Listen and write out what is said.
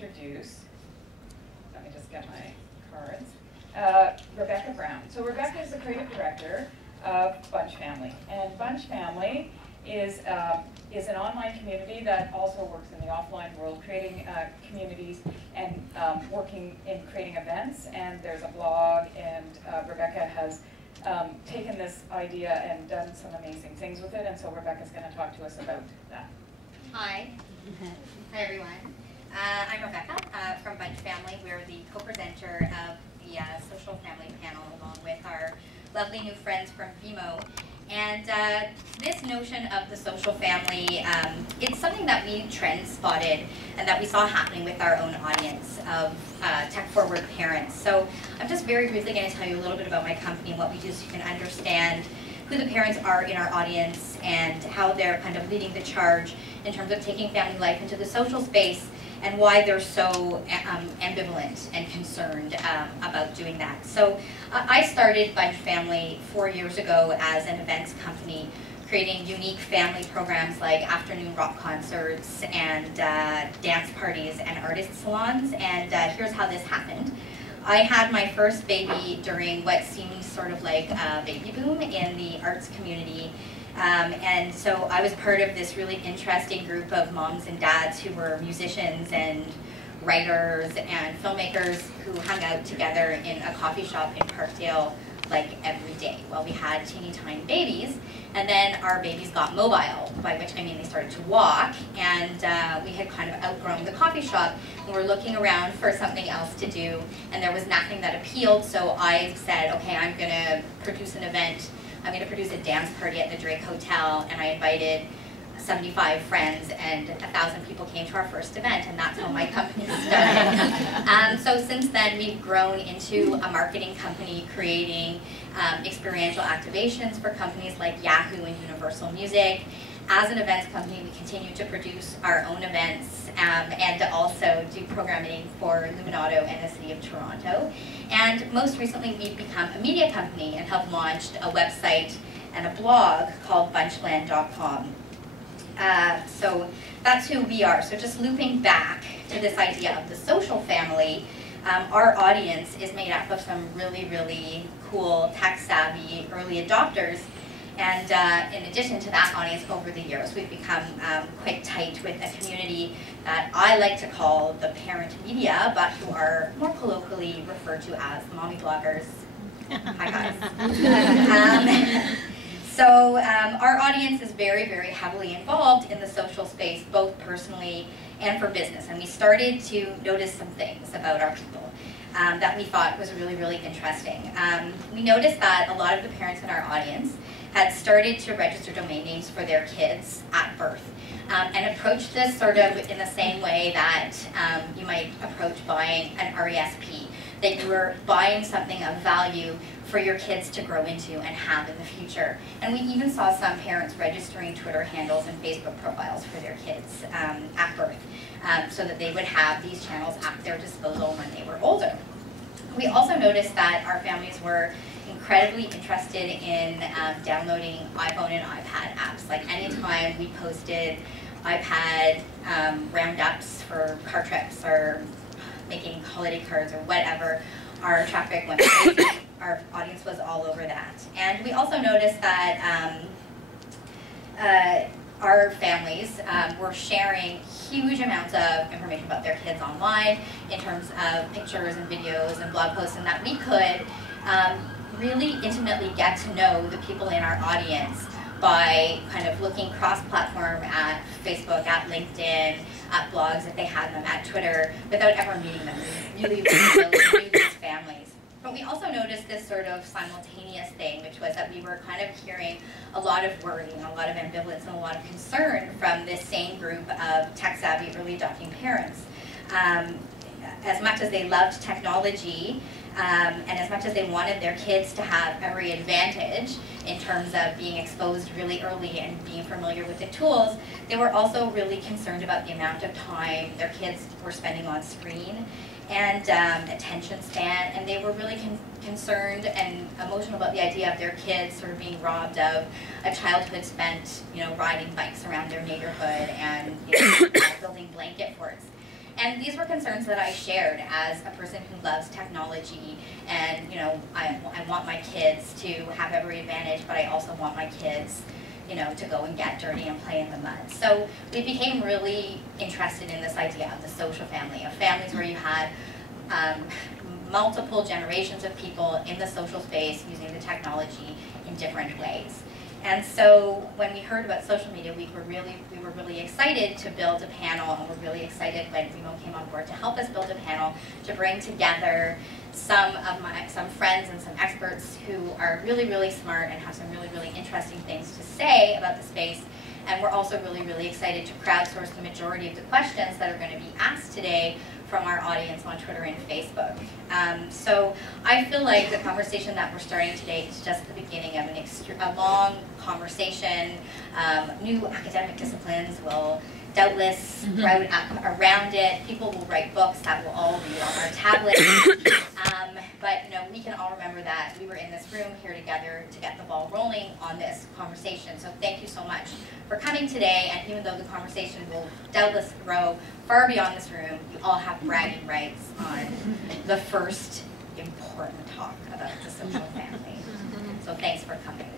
introduce, let me just get my cards, Rebecca Brown. So Rebecca is the creative director of Bunch Family. And Bunch Family is an online community that also works in the offline world, creating communities and working in creating events. And there's a blog, and Rebecca has taken this idea and done some amazing things with it. And so Rebecca's going to talk to us about that. Hi. Hi, everyone. I'm Rebecca from Bunch Family. We're the co-presenter of the Social Family panel, along with our lovely new friends from BMO. And this notion of the social family, it's something that we trend spotted and that we saw happening with our own audience of tech-forward parents. So I'm just very briefly going to tell you a little bit about my company and what we do so you can understand who the parents are in our audience and how they're kind of leading the charge in terms of taking family life into the social space and why they're so ambivalent and concerned about doing that. So I started Bunch Family 4 years ago as an events company, creating unique family programs like afternoon rock concerts and dance parties and artist salons. And here's how this happened. I had my first baby during what seemed sort of like a baby boom in the arts community. And so I was part of this really interesting group of moms and dads who were musicians and writers and filmmakers who hung out together in a coffee shop in Parkdale like every day while we had teeny tiny babies. And then our babies got mobile, by which I mean they started to walk, and we had kind of outgrown the coffee shop and we're looking around for something else to do, and there was nothing that appealed. So I said, okay, I'm going to produce an event. I'm going to produce a dance party at the Drake Hotel, and I invited 75 friends, and 1,000 people came to our first event, and that's how my company started. So since then, we've grown into a marketing company creating experiential activations for companies like Yahoo and Universal Music. As an events company, we continue to produce our own events and to also do programming for Luminato and the City of Toronto. And most recently, we've become a media company and have launched a website and a blog called bunchland.com. So that's who we are. So just looping back to this idea of the social family, our audience is made up of some really, really cool, tech-savvy early adopters. And in addition to that audience, over the years, we've become quite tight with a community that I like to call the parent media, but who are more colloquially referred to as mommy bloggers. Hi, guys. So our audience is very, very heavily involved in the social space, both personally and for business. And we started to notice some things about our people that we thought was really, really interesting. We noticed that a lot of the parents in our audience had started to register domain names for their kids at birth and approached this sort of in the same way that you might approach buying an RESP, that you were buying something of value for your kids to grow into and have in the future. And we even saw some parents registering Twitter handles and Facebook profiles for their kids at birth so that they would have these channels at their disposal when they were older. We also noticed that our families were incredibly interested in downloading iPhone and iPad apps. Like anytime we posted iPad roundups for car trips or making holiday cards or whatever, our traffic went crazy. Our audience was all over that. And we also noticed that our families were sharing huge amounts of information about their kids online in terms of pictures and videos and blog posts, and that we could really intimately get to know the people in our audience by kind of looking cross-platform at Facebook, at LinkedIn, at blogs if they had them, at Twitter, without ever meeting them. We really knew these families. But we also noticed this sort of simultaneous thing, which was that we were kind of hearing a lot of worry and a lot of ambivalence and a lot of concern from this same group of tech-savvy early adopting parents. As much as they loved technology, and as much as they wanted their kids to have every advantage in terms of being exposed really early and being familiar with the tools, they were also really concerned about the amount of time their kids were spending on screen and attention span, and they were really concerned and emotional about the idea of their kids sort of being robbed of a childhood spent, riding bikes around their neighborhood and building blanket forts. And these were concerns that I shared as a person who loves technology, and I want my kids to have every advantage, but I also want my kids to go and get dirty and play in the mud. So we became really interested in this idea of the social family, of families where you had multiple generations of people in the social space using the technology in different ways. And so when we heard about social media, we were really excited to build a panel, and we're really excited when Vimo came on board to help us build a panel to bring together some friends and some experts who are really smart and have some really interesting things to say about the space. And we're also really excited to crowdsource the majority of the questions that are going to be asked today from our audience on Twitter and Facebook. So I feel like the conversation that we're starting today is just the beginning of a long conversation. New academic disciplines will doubtless sprout up around it. People will write books that will all be on our tablets. But we can all remember that we were in this room here together to get the ball rolling on this conversation. So thank you so much for coming today. And even though the conversation will doubtless grow far beyond this room, you all have bragging rights on the first important talk about the social family. So thanks for coming.